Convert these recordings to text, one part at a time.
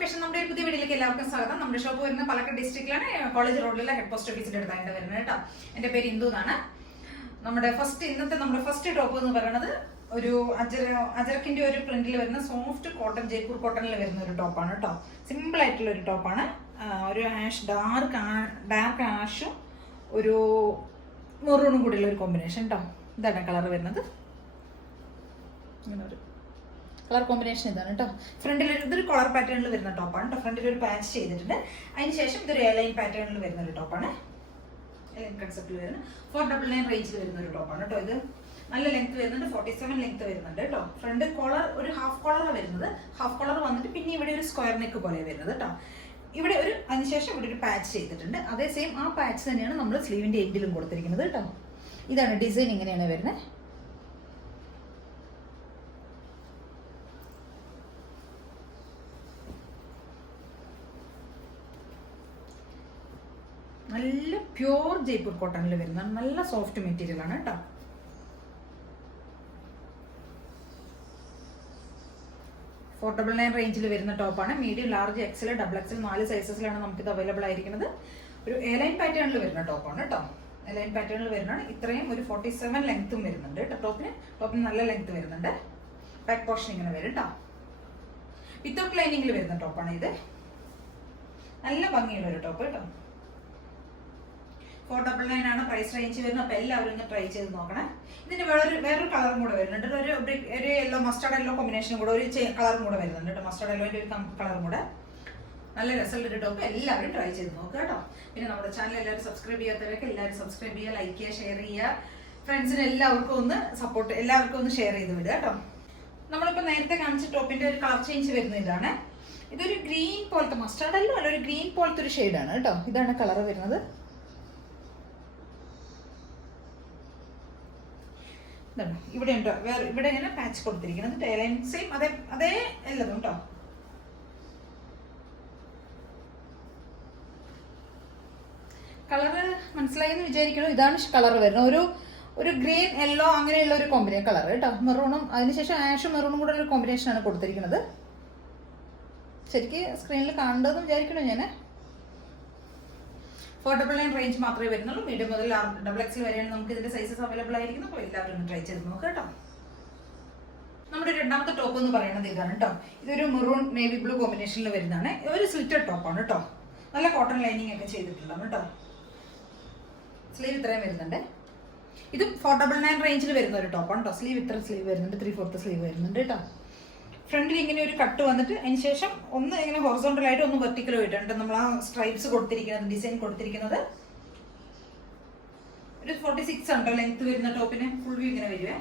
Fashion നമ്മുടെ പുതിയ വീഡിയോയിലേക്ക് എല്ലാവർക്കും സ്വാഗതം. നമ്മുടെ ഷോപ്പ് വരുന്നത് പാലക്കാട് ഡിസ്ട്രിക്റ്റിലാണ്, കോളേജ് റോഡിലുള്ള ഹെഡ് പോസ്റ്റ് ഓഫീസിന്റെ അടുത്തായിട്ട് വരുന്നത് കേട്ടോ. എൻ്റെ പേര് ഇന്ദു എന്നാണ്. നമ്മുടെ ഫസ്റ്റ് ടോപ്പ് എന്ന് പറയുന്നത് ഒരു അജരക്കിന്റെ ഒരു പ്രിന്റിൽ വരുന്ന സോഫ്റ്റ് കോട്ടൺ, ജയ്പൂർ കോട്ടണിൽ വരുന്ന ഒരു ടോപ്പാണ് കേട്ടോ. സിമ്പിൾ ആയിട്ടുള്ള ഒരു ടോപ്പാണ്. ഒരു ആഷ് ഡാർക്ക് ആഷും ഒരു മെറൂണും കൂടിയുള്ള ഒരു കോമ്പിനേഷൻ കേട്ടോ. ഇതാണ് കളർ വരുന്നത്. ഇങ്ങനെ ഒരു കളർ കോമ്പിനേഷൻ ഇതാണ് കേട്ടോ. ഫ്രണ്ടിൽ ഇതൊരു കളർ പാറ്റേണിൽ വരുന്ന ടോപ്പാണ് കേട്ടോ. ഫ്രണ്ടിൽ ഒരു പാച്ച് ചെയ്തിട്ടുണ്ട്. അതിനുശേഷം ഇതൊരു എയർലൈൻ പാറ്റേണിൽ വരുന്ന ഒരു ടോപ്പാണ്. എയർലൈൻ കൺസെപ്റ്റിൽ വരുന്ന 499 റേഞ്ചിൽ വരുന്ന ഒരു ടോപ്പാണ് കേട്ടോ. ഇത് നല്ല ലെങ്ത് വരുന്നുണ്ട്, 47 ലെങ്ത് വരുന്നുണ്ട് കേട്ടോ. ഫ്രണ്ട് കോളർ ഒരു ഹാഫ് കോളറാണ് വരുന്നത്. ഹാഫ് കോളർ വന്നിട്ട് പിന്നെ ഇവിടെ ഒരു സ്ക്വയർ നെക്ക് പോലെ വരുന്നത് കേട്ടോ. ഇവിടെ അതിനുശേഷം ഇവിടെ ഒരു പാച്ച് ചെയ്തിട്ടുണ്ട്. അതേ സെയിം ആ പാച്ച് തന്നെയാണ് നമ്മൾ സ്ലീവിന്റെ എൻഡിലും കൊടുത്തിരിക്കുന്നത് കേട്ടോ. ഇതാണ് ഡിസൈൻ, ഇങ്ങനെയാണ് വരുന്നത്. നല്ല പ്യൂർ ജയ്പൂർ കോട്ടണിൽ വരുന്ന നല്ല സോഫ്റ്റ് മെറ്റീരിയൽ ആണ് കേട്ടോ. $499 റേഞ്ചിൽ വരുന്ന ടോപ്പാണ്. Medium, large, XL, double XL 4 സൈസസിലാണ് നമുക്കിത് അവൈലബിൾ ആയിരിക്കുന്നത്. ഒരു എയർലൈൻ പാറ്റേണിൽ വരുന്ന ടോപ്പാണ് കേട്ടോ. എയർലൈൻ പാറ്റേണിൽ വരുന്നതാണ്. ഇത്രയും ഒരു 47 ലെങ്ത്തും വരുന്നുണ്ട് കേട്ടോ. ടോപ്പിന് നല്ല ലെങ്ത് വരുന്നുണ്ട്. ബാക്ക് പോർഷൻ ഇങ്ങനെ വരും കേട്ടോ. വിത്തൗട്ട് ലൈനിങ്ങിൽ വരുന്ന ടോപ്പാണ് ഇത്. നല്ല ഭംഗിയുള്ള ഒരു ടോപ്പ് കേട്ടോ. 499 ആണ് പ്രൈസ് റേഞ്ച് വരുന്നത്. അപ്പോൾ എല്ലാവരും ഒന്ന് ട്രൈ ചെയ്ത് നോക്കണം. ഇതിന് വേറൊരു കളറും കൂടെ വരുന്നുണ്ട്. ഒരു യെല്ലോ, മസ്റ്റാർഡ് യെല്ലോ കോമ്പിനേഷനും കൂടെ ഒരു കളറും കൂടെ വരുന്നുണ്ട് കേട്ടോ. മസ്റ്റാർഡ് യെല്ലോൻ്റെ ഒരു കളറും കൂടെ. നല്ല രസമുള്ള ഒരു ടോപ്പ്. എല്ലാവരും ട്രൈ ചെയ്ത് നോക്കുക കേട്ടോ. പിന്നെ നമ്മുടെ ചാനൽ എല്ലാവരും സബ്സ്ക്രൈബ് ചെയ്യാത്തവരൊക്കെ എല്ലാവരും സബ്സ്ക്രൈബ് ചെയ്യുക, ലൈക്ക് ചെയ്യുക, ഷെയർ ചെയ്യുക. ഫ്രണ്ട്സിന് എല്ലാവർക്കും ഒന്ന് ഷെയർ ചെയ്ത് വിടുക കേട്ടോ. നമ്മളിപ്പോൾ നേരത്തെ കാണിച്ച ടോപ്പിന്റെ ഒരു കളർ ചേഞ്ച് വരുന്ന ഇതാണ്. ഇതൊരു ഗ്രീൻ പോലത്തെ, മസ്റ്റാർഡ് യെല്ലോ അല്ല, ഒരു ഗ്രീൻ പോലത്തെ ഒരു ഷെയ്ഡാണ് കേട്ടോ. ഇതാണ് കളർ വരുന്നത്. ഇവിടെ ഉണ്ടോ ഇവിടെ ഇങ്ങനെ പാച്ച് കൊടുത്തിരിക്കുന്നത്. എയർലൈൻ സെയിം അതേ എല്ലതും കേട്ടോ. കളറ് മനസ്സിലായെന്ന് വിചാരിക്കണം. ഇതാണ് കളർ വരുന്നത്. ഒരു ഗ്രീൻ, യെല്ലോ അങ്ങനെയുള്ള ഒരു കോമ്പിനേഷൻ കളർ കേട്ടോ. മെറൂണും അതിനുശേഷം ആഷും മെറൂണും കൂടെ ഒരു കോമ്പിനേഷനാണ് കൊടുത്തിരിക്കുന്നത്. ശരിക്കും സ്ക്രീനിൽ കാണേണ്ടതെന്ന് വിചാരിക്കണം ഞാൻ. 499 റേഞ്ച് മാത്രമേ വരുന്നുള്ളൂ. മീഡിയം മുതൽ ഡബിൾ എക്സൽ വരെയാണ് നമുക്ക് ഇതിന്റെ സൈസസ് അവൈലബിൾ ആയിരിക്കുന്നത്. അപ്പോൾ എല്ലാവരും ഒന്ന് ട്രൈ ചെയ്ത് നോക്കുക കേട്ടോ. നമ്മുടെ രണ്ടാമത്തെ ടോപ്പ് എന്ന് പറയുന്നത് ഇതാണ് കേട്ടോ. ഇതൊരു മെറൂൺ നേവി ബ്ലൂ കോമ്പിനേഷനിൽ വരുന്നതാണ്. ഒരു സ്ലിറ്റഡ് ടോപ്പാണ് കേട്ടോ. നല്ല കോട്ടൺ ലൈനിങ് ഒക്കെ ചെയ്തിട്ടുള്ളതാണ് കേട്ടോ. സ്ലീവ് ഇത്രയും വരുന്നുണ്ട്. ഇതും 499 റേഞ്ചിൽ വരുന്ന ഒരു ടോപ്പാണ് കേട്ടോ. സ്ലീവ് വരുന്നുണ്ട്, 3/4 സ്ലീവ് വരുന്നുണ്ട് കേട്ടോ. ഫ്രണ്ടിൽ ഇങ്ങനെ ഒരു കട്ട് വന്നിട്ട് അതിനുശേഷം ഒന്ന് ഇങ്ങനെ ഹൊറിസോണ്ടൽ ആയിട്ട് ഒന്ന് വെർട്ടിക്കൽ ആയിട്ടുണ്ട് നമ്മൾ ആ സ്ട്രൈപ്സ് കൊടുത്തിരിക്കുന്നത്, ഡിസൈൻ കൊടുത്തിരിക്കുന്നത്. ഒരു 46 ആണ് ലെങ്ത് വരുന്ന ടോപ്പിന്. ഫുൾ വ്യൂ ഇങ്ങനെ വരുവേ.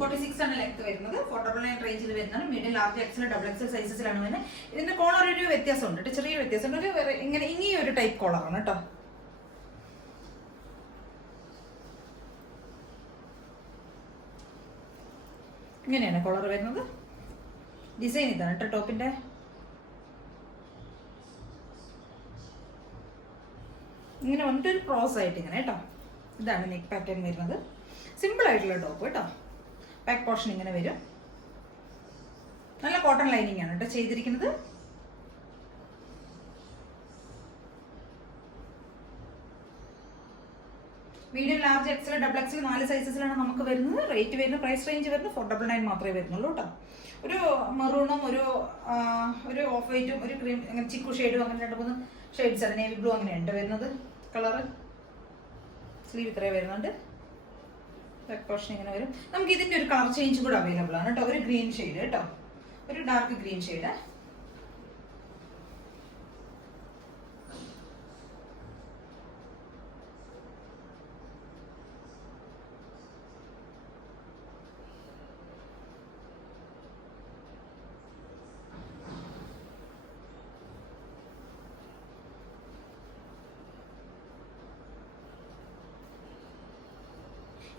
46 ആണ് ലെങ്ത് വരുന്നത്. 499 റേഞ്ചിൽ വരുന്നത്. Medium, large, XL, double XL സൈസസിലാണ് വരുന്നത്. ഇതിന്റെ കോളർ ഒരു വ്യത്യാസമുണ്ട്, ചെറിയൊരു വ്യത്യാസമുണ്ട്. ഇങ്ങനെ ഇനിയൊരു ടൈപ്പ് കോളറാണ് കേട്ടോ. ഇങ്ങനെയാണ് കോളർ വരുന്നത്. ഡിസൈൻ ഇതാണ് കേട്ടോ ടോപ്പിന്റെ. ഇങ്ങനെ വന്നിട്ട് ഒരു ക്രോസ് ആയിട്ട് ഇങ്ങനെ കേട്ടോ. ഇതാണ് നെക്ക് പാറ്റേൺ വരുന്നത്. സിമ്പിൾ ആയിട്ടുള്ള ടോപ്പ് കേട്ടോ. ബാക്ക് പോർഷൻ ഇങ്ങനെ വരും. നല്ല കോട്ടൺ ലൈനിങ് ആണ് കേട്ടോ ചെയ്തിരിക്കുന്നത്. Medium, large, XL, double XL 4 സൈസസിലാണ് നമുക്ക് വരുന്നത്. റേറ്റ് വരുന്ന പ്രൈസ് റേഞ്ച് വരുന്നത് 499 മാത്രമേ വരുന്നുള്ളൂ കേട്ടോ. ഒരു മെറൂണും ഒരു ഓഫ് വൈറ്റും ഒരു ക്രീം, അങ്ങനെ ചിക്കു ഷെയ്ഡും അങ്ങനെ 2-3 ഷെയ്ഡ്സ് ആണ്. നേവി ബ്ലൂ അങ്ങനെയുണ്ട് വരുന്നത് കളറ്. സ്ലീവ് ഇത്രയും വരുന്നുണ്ട്. ബാക്ക് പോർഷൻ ഇങ്ങനെ വരും. നമുക്ക് ഇതിൻ്റെ ഒരു കളർ ചേഞ്ച് കൂടെ അവൈലബിൾ ആണ് കേട്ടോ. ഒരു ഗ്രീൻ ഷെയ്ഡ് കേട്ടോ, ഒരു ഡാർക്ക് ഗ്രീൻ ഷെയ്ഡ്.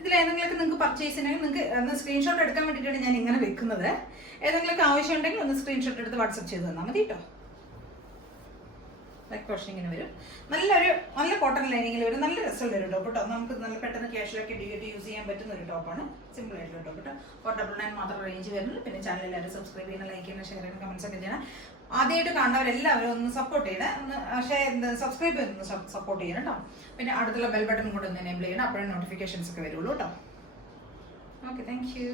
ഇതിൽ ഏതെങ്കിലും നിങ്ങൾക്ക് പർച്ചേസ് ചെയ്യണമെങ്കിൽ നിങ്ങൾക്ക് ഒന്ന് സ്ക്രീൻഷോട്ട് എടുക്കാൻ വേണ്ടിയിട്ടാണ് ഞാൻ ഇങ്ങനെ വെക്കുന്നത്. ഏതെങ്കിലും ആവശ്യം ഉണ്ടെങ്കിൽ ഒന്ന് സ്ക്രീൻഷോട്ട് എടുത്ത് വാട്സപ്പ് ചെയ്ത് തന്നാൽ മതി കേട്ടോ. ലൈക്ക് പോർഷൻ ഇങ്ങനെ വരും. നല്ല കോട്ടൺ ലൈനിങ്ങിൽ വരും, നല്ല രസമുള്ള ഒരു ടോപ്പ് കേട്ടോ. നമുക്ക് നല്ല പെട്ടെന്ന് ക്യാഷിലൊക്കെ യൂസ് ചെയ്യാൻ പറ്റുന്ന ഒരു ടോപ്പാണ്. സിമ്പിൾ ആയിട്ടുള്ള ടോപ്പ് കേട്ടോ. 499 മാത്രം റേഞ്ച് വരുന്നുള്ളൂ. പിന്നെ ചാനൽ എല്ലാവരും സബ്സ്ക്രൈബ് ചെയ്യണം, ലൈക്ക് ചെയ്യണം, ഷെയർ ചെയ്യണം, കമന്റ്സ് ഒക്കെ ചെയ്യണം. ആദ്യമായിട്ട് കാണുന്നവരെല്ലാവരും ഒന്ന് സപ്പോർട്ട് ചെയ്യണം, സബ്സ്ക്രൈബ് ചെയ്തൊന്ന് സപ്പോർട്ട് ചെയ്യണം കേട്ടോ. പിന്നെ അടുത്തുള്ള ബെൽ ബട്ടൺ കൂടെ ഒന്ന് എനേബിൾ ചെയ്യണം, അപ്പോഴേ നോട്ടിഫിക്കേഷൻസ് ഒക്കെ വരുള്ളൂ കേട്ടോ. Okay, thank you.